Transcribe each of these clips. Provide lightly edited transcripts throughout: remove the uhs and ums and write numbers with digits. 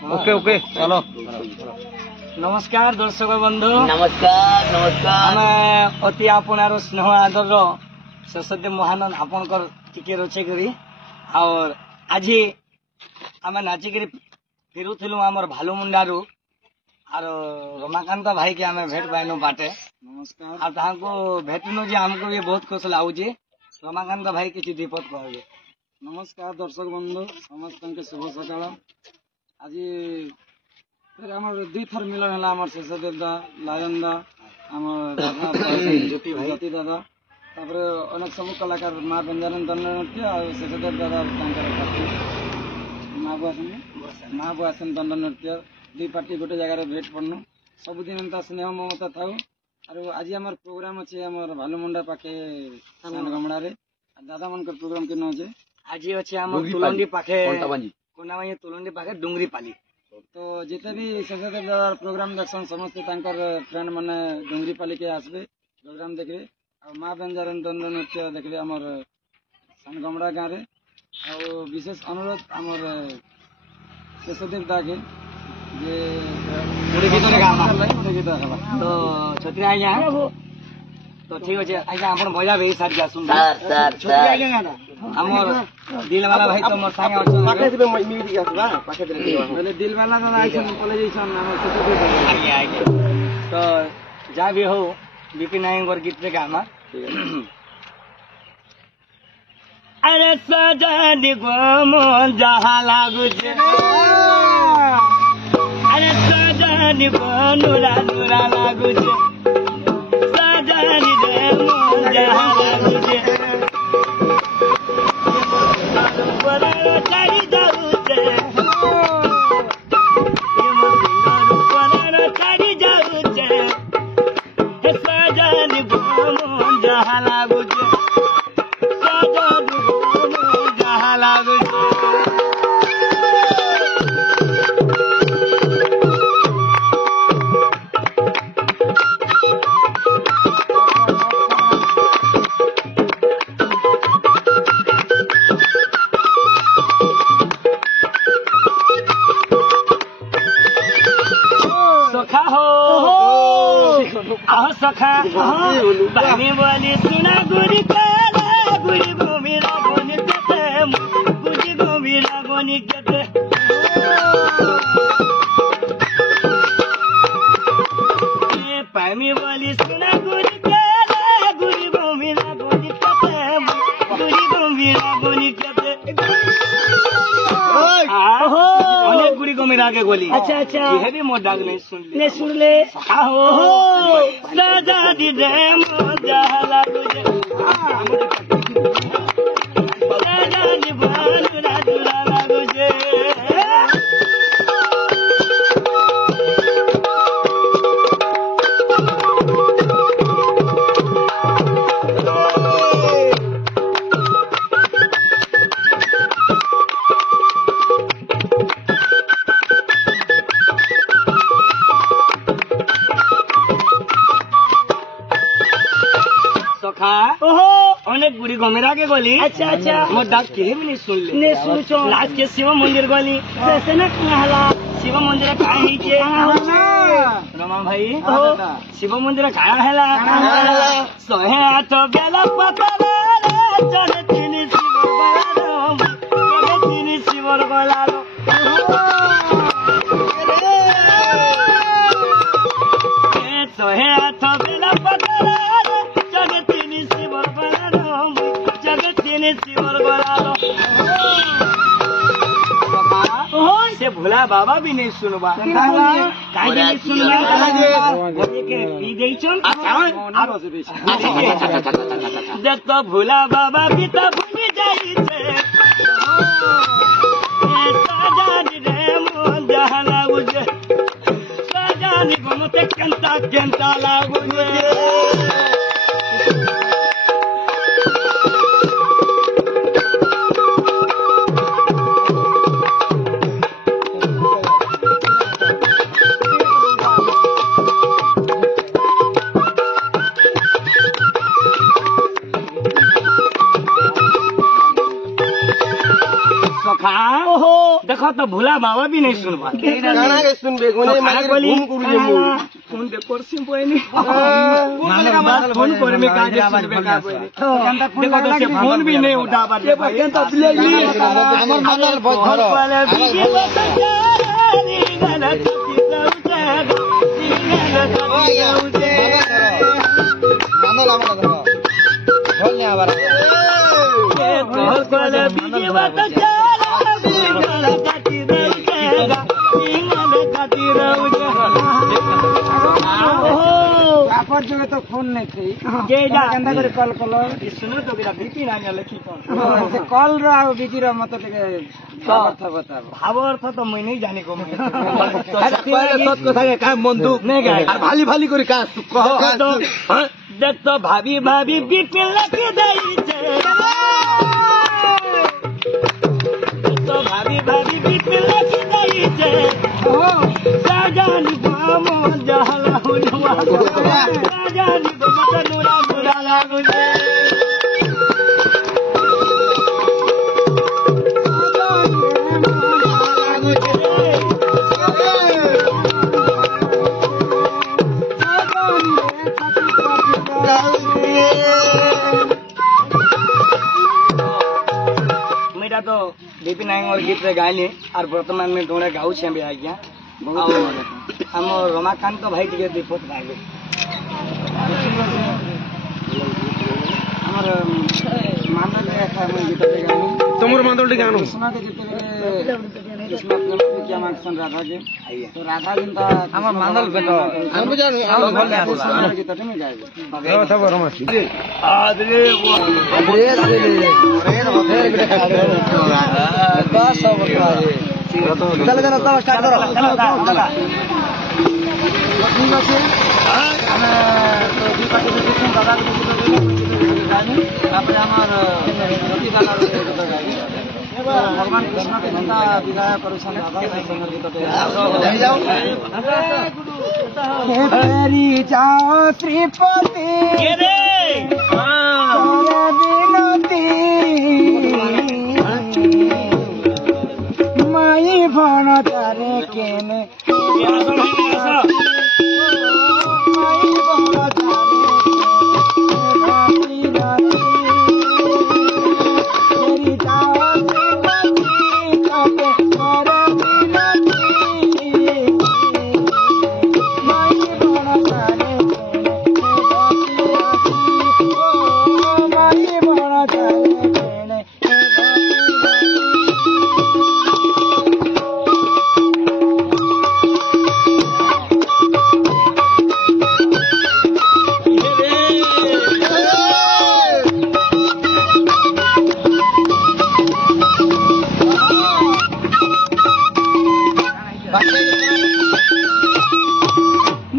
Okay okay चलो नमस्कार दर्शक बंधु नमस्कार नमस्कार आम अति आपणार स्नेह आदर सशदेव महानंद आपणकर टिके रोचे करी और आज आम नाचिक फेरुलु आमर भालुमुंडारू और रमाकांत भाई के आम भेट पाइनु बाटे नमस्कार और भेटनु जे हमको भी बहुत खुश लगुच रमाकांत भाई किसी दीपक कहे नमस्कार दर्शक बंधु समस्त के शुभ सकाल आज फिर आम दुई थर मिलन है आम शेषदेव दा लायन दा आम दादा ज्योति दादा तापर अनेक सब कलाकार माँ बेंजानन दंड नृत्य और शेषदेव दादा माँ बु आसन दंड नृत्य दुई पार्टी गोटे जगार भेट पड़नु सबुदिन एंता स्नेह ममता थाउ और आज आम प्रोग्राम अच्छे आम भालुमुंडा पाखे गमड़ा दादा मन प्रोग्राम के अच्छे आज अच्छे आम तुलंडी पाखे कोनाबाई तुलंडी पाखे डुंगरी पाली तो जिते भी शेषदेव दादा प्रोग्राम देखसन समस्ते फ्रेंड मैंने डुंगरी पाली के आसबे प्रोग्राम देखिए और माँ बेंजारन दंड नृत्य देखिए आमर सान गमड़ा गाँव और विशेष अनुरोध आमर शेषदेव दा के तो छत्री आज्ञा तो ठीक अच्छे आज्ञा आप बजा भी साथ आसुन हमर दिल वाला भाई तो मोर संगे दिल वाला कॉलेज तो जहाँ भी हो बिपिन नायक गीत रे गामा अरे सजनी गो जहाँ लागू अरे सजनी गो नुरा नुरा लागू सजनी रे मन जहाँ लागू चढ़ी जाऊ चढ़ी जाऊ सजनी गो जहाँ लागू सजनी गो जहाँ लागू सखा पानी वाली सुना गुरी काला गुरी गोमीरा गोनी कहते गुरी गोमीरा गोनी कहते पानी वाली सुना गुरी काला गुरी गोमीरा गोनी कहते गुरी गोमीरा गोनी कहते अनेक गुड़ी को मिला के गोली अच्छा अच्छा यह भी मोर डाग नहीं सुन ले हो सजा दी दे मोजा लागू सजा दी बालुरा दुरा लागू अनेक गुड़ी घमेरा के गोली अच्छा अच्छा मोर डाक के भी नहीं सुन ले नहीं सुन लास्ट के शिव मंदिर गोली ऐसे ना कहला शिव मंदिर का ही छे रमा भाई शिव मंदिर का हैला सोहे तो बेला पतरा चले तीन शिव बलारो चले तीन शिव बलारो सोहे तो बेला पतरा से भोला बाबा भी नहीं सुनबा नहीं सुनबा देख तो भोला बाबा भी तो भूल जाई मन जहाँ लागू सजानी घूमते केंता केंता लागू देखो तो भूला बाबा भी नहीं सुन पा गाना के सुनबे कोने माने घूम कुरजे मु फोन दे परसी पोइनी फोन पर में का जे सुनबे का पोइनी देखो तो से फोन भी नहीं उठा पा दे केंता दिले हमर मानल बहुत धरो वाले बीजे बसजारी गलत मानल हमर धरो ढोल ने आवार वाले बीजे बसजारी गलत काटी देगा इंगल काटी रहूगा आपन जगह तो फोन नहीं थी जे जा केंदा करे कॉल कलो सुनो तो बिना बीपी ना जा लिखी कौन से कॉल रा बिजी रा मत के अर्थ बता भाव अर्थ तो मैं नहीं जाने को पहले सत कथा के का बंदूक नहीं गाय भाली भाली करी का कह देख तो भाभी भाभी बीपी लगे दई तो भाभी भाभी बीपी लगे दई जानी बामो जहला हुआ जानी बामो नूरा नूरा लागू मेरा तो बीपी नायक और गीत गाइली और वर्तमान में थोड़ा गाऊ छे भी आज्ञा हम रमाकांत भाई टिके रिपोर्ट गाइले हमर मानल है मैं गीत गानी तुमर मानल गानो कृष्णा के गीत कृष्णा प्रेम क्या मांगसन राधा के तो राधा दिन ता हमर मानल बेटा हम जान हम बोल कृष्णा के गीत में गाए हो सब रमस आदरे वो ड्रेस ले ले का सब चल जाना तब स्टार्ट करो ठीक আছে আমি তো দুই পাশে দেখুন দাদা গানি তারপরে আমার রতি দাদা গানি भगवान कृष्ण के गीता विदाय करुछन राधा संग गीतटे हे फेरी जाओ श्रीपति रे विनती माई भण तारे केने माई भण तारे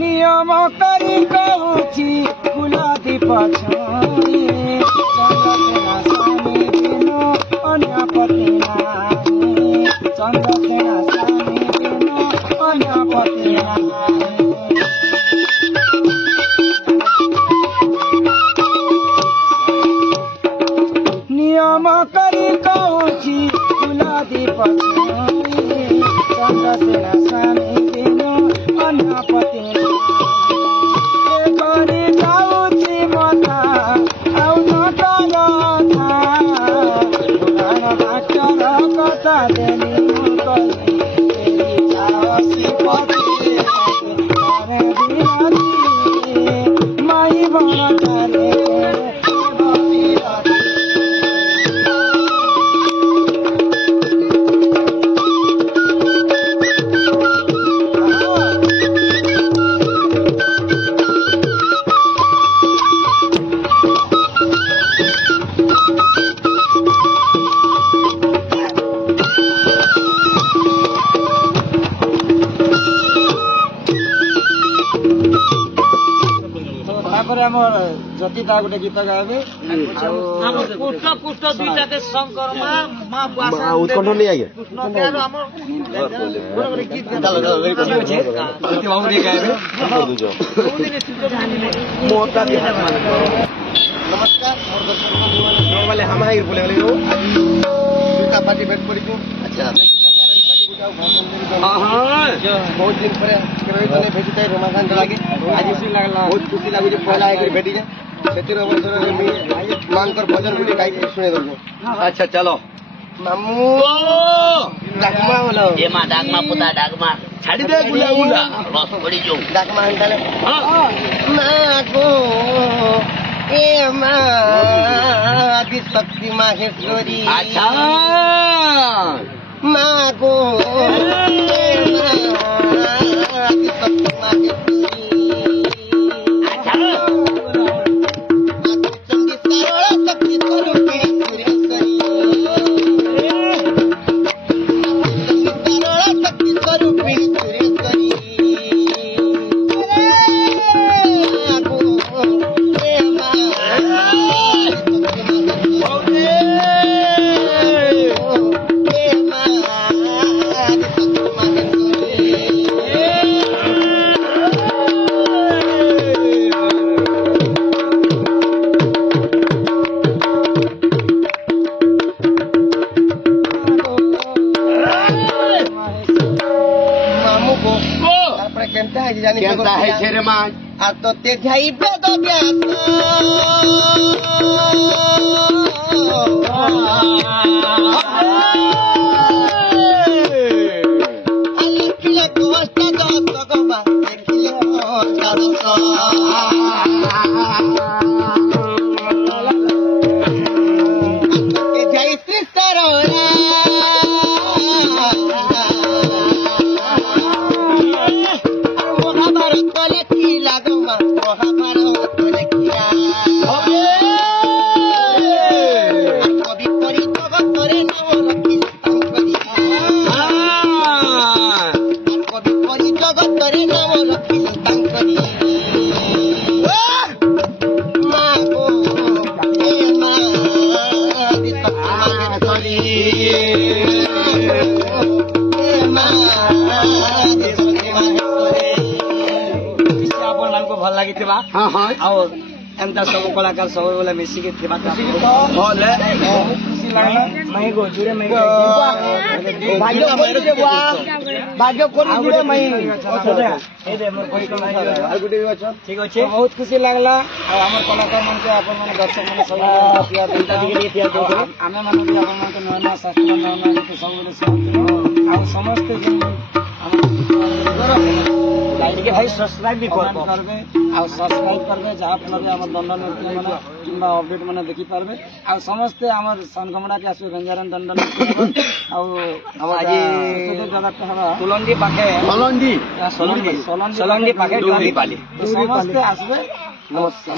नियम करी कहूची गुलाबी पछोई चंद्रसेना स्वामी बिनु अन्य पति नाही चंद्रसेना स्वामी बिनु अन्य पति नाही नियम करी कहूची गुलाबी पछोई चंद्रसेना स्वामी बिनु अन्य पति माई बना जतिता गोटे गीत गाइबे पुष्ट पुष्ट दुईटा के शंकर माँ उत्कंठ नहीं आगे नमस्कार नॉर्मली हम बोले पार्टी बैठ पड़ी अच्छा बहुत दिन पर भेटी थे रमाकांत लगे आज बहुत खुशी लगुच पहला एक भेटी से मांकर भजन गुटी गाई शुणे दो। अच्छा चलो मामू डाकमा बोलो ये मा डाकमा पुता डाकमा छाड़ी दे गुला गुला रस पड़ी जो डाकमा हंटाले माँ को ए माँ आदि शक्ति माहेश्वरी अच्छा माँ को ए माँ आदि शक्ति माहेश्वरी अच्छा चंडी सारा शक्ति स्वरूपी सुरेश्वरी सारा शक्ति स्वरूपी सुरेश्वरी माँ को ए माँ केमता है जानी केमता है छेरे मां आ तो ते जाई बेद ब्यास अल्लाह किला कोस्ता दोस्त गोबा किला कोस्ता दोस्त ते जाई सिस्तरोरा भल लगी और एंता सब कलाकार सब बोले मिसिके थिबा का भले खुशी लागला मई गो जुरे मई भाग्य कोनी जे बुआ भाग्य कोनी जुरे मई ए दे मोर कोई कोन आ गुडी अच्छा ठीक अछि बहुत खुशी लागला और हमर कलाकार मन के अपन मन दर्शक मन सब प्यार देता दिगे प्यार दो आमे मन भी अपन मन के नया शास्त्र नया के सब बोले और समस्त जन लाइक के भाई सब्सक्राइब भी करबे आ सब्सक्राइब करबे जहां फल हमर दंडन माने किंबा अपडेट माने देखि पारबे आ समस्त हमर सनगमडा के आसु गंजारन दंडन आ आज जगह पे हवा तुलंडी पाखे सोलंडी पाखे डूरी पाली समस्त आसबे नमस्कार